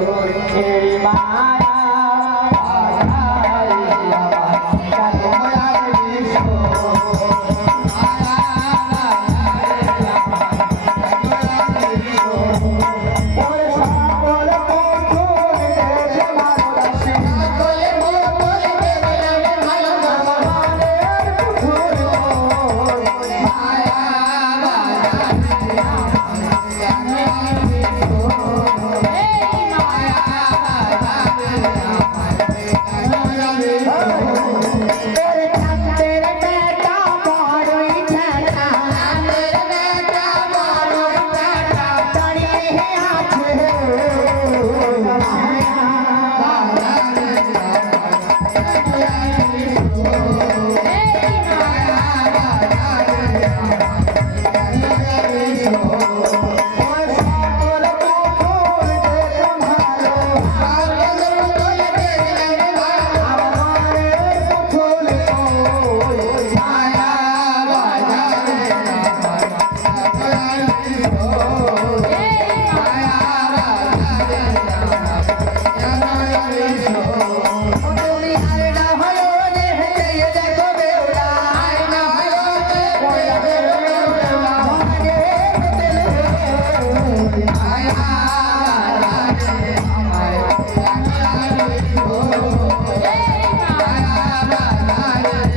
Hey, my.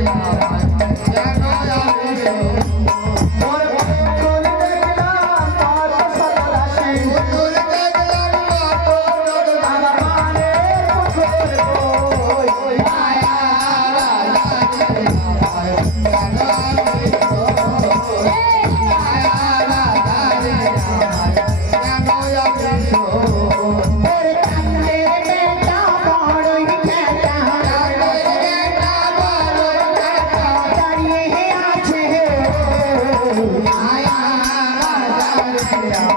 এই মায়া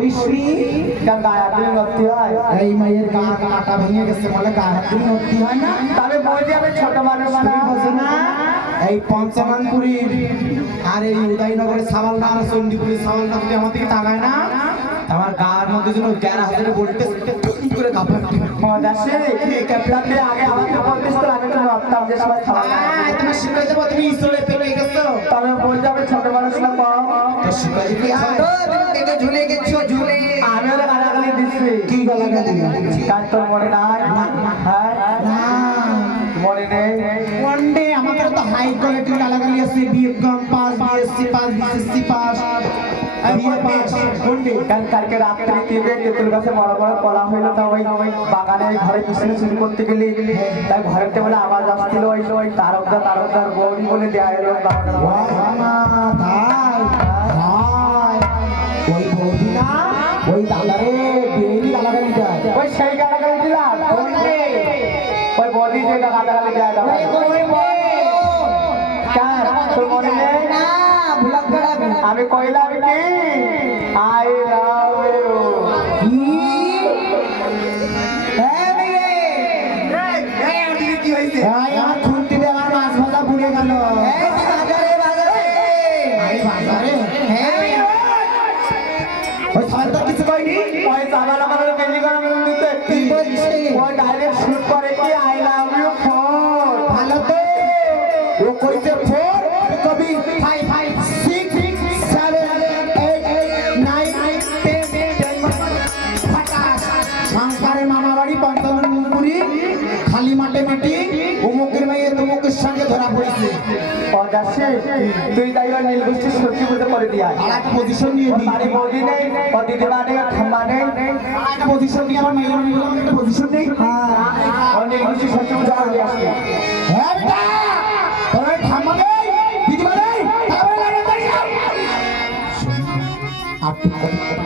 নি গায়ে হয়। এই মায়ের গা কাটা ভেঙে গেছে বলে গা হাত দিয়ে হয় না। বলছি আমি ছোট মানুষ না বোঝো না। এই পঞ্চমানপুরীর আর এই উদয়নগরের সাবালদা আর চণ্ডীপুরের সাবালদা যদি আমার দিকে তাকায় না আমার গার মধ্যে যেন গ্যারা হাজারে বলতে করে কাপড় দাসী ক্যাপ্লাতে আগে আমাকে বলতিস তো আমি তো ভাবতাম যে সবাই খাওয়া আয়, তোমার শিখাই দেবো তুমি ঈশ্বরে পেয়ে গেছো? তবে বলছি আমি ছোট মানুষ না কম তো শিখাই দিবি আয়। পেটে ঝুলে গেছো ঝুলে। আমি ওরা গালাগালি দিচ্ছি। কি গালাগালি কাজ তোর মনে নাই? হ্যাঁ? মনে নেই? ওয়ানডে আমাদের তো হাই কোয়ালিটির গালাগালি আছে BCom pass BSc pass BSc pass. কাল কালকে রাত্রে বড় কলা হইল তা ওই বাগানে ওই ঘরে চুরি করতে গেলে তাই ঘরের টেবিলে আওয়াজ আসছিল ওই ওই তারকদা বলে দেয়া এলো ওই ওই দাদারে ডেইলি গালাগালি ওই সেই আমি কইলাম কি আই লাভ ইউ কি হ্যাঁ কি হয়েছে ভাই আমার দিয়ে আমার মাছ ভাজা পুড়ে গেল শঙ্করে মামা বাড়ি পঞ্চান্ন মুকুরি খালি মাঠে মাটি অমুকের মেয়ে তমুকের সঙ্গে ধরা পড়েছে। অদাসী তুই তাই ওই নীলগুষ্টির সত্যি বুঝে করে দিয়া আর একটা পজিশন নিয়ে ওর দিই বাড়ি বৌদি নেই ওর দিদিমা নেই ওর ঠাম্মা নেই। আর একটা পজিশন নিয়ে আমার মেয়ের মেয়ের একটা পজিশন নেই। ওর নীলগুষ্টির সত্যি বুঝে করে দিয়ে আসবে। হ্যাঁ বেটা! তোর ওই ঠাম্মা নেই দিদিমা নেই তারপরে লাগে দাঁড়িয়ে আর তুই খালি যাবে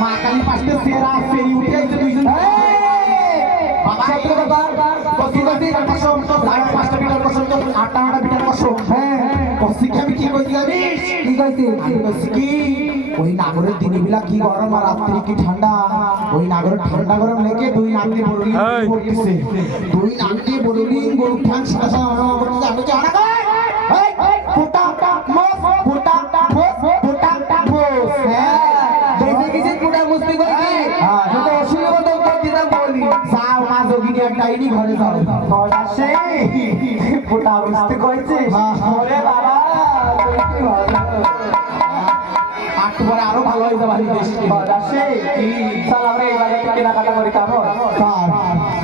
মা কালী পাশে সেরা ফেরি উঠে আইছে দুইজন। বাবা কসি কসি কসো তো সাইড পাঁচটা মিটার কসো তো আটটা আটটা মিটার কসো হ্যাঁ কসি আমি কি কইছি জানিস? কি কইছি? আমি কইছি কি? ওই নাগরের দিনগুলা কি গরম আর রাত্রি কি ঠান্ডা? ওই নাগরের ঠান্ডা গরম লেগে দুই নামটি বড়লি পড়তেছে। দুই নামটি বড়লি গরু ঠাং সারা সারা করতেছে। আমি কি এই ফুটা ঘরে যাও। সে ফোটা বুঝতে কইছিস। ওরে বাবা। পরে আরও ভালো হয়ে যাবে কেনাকাটা করি কেমন?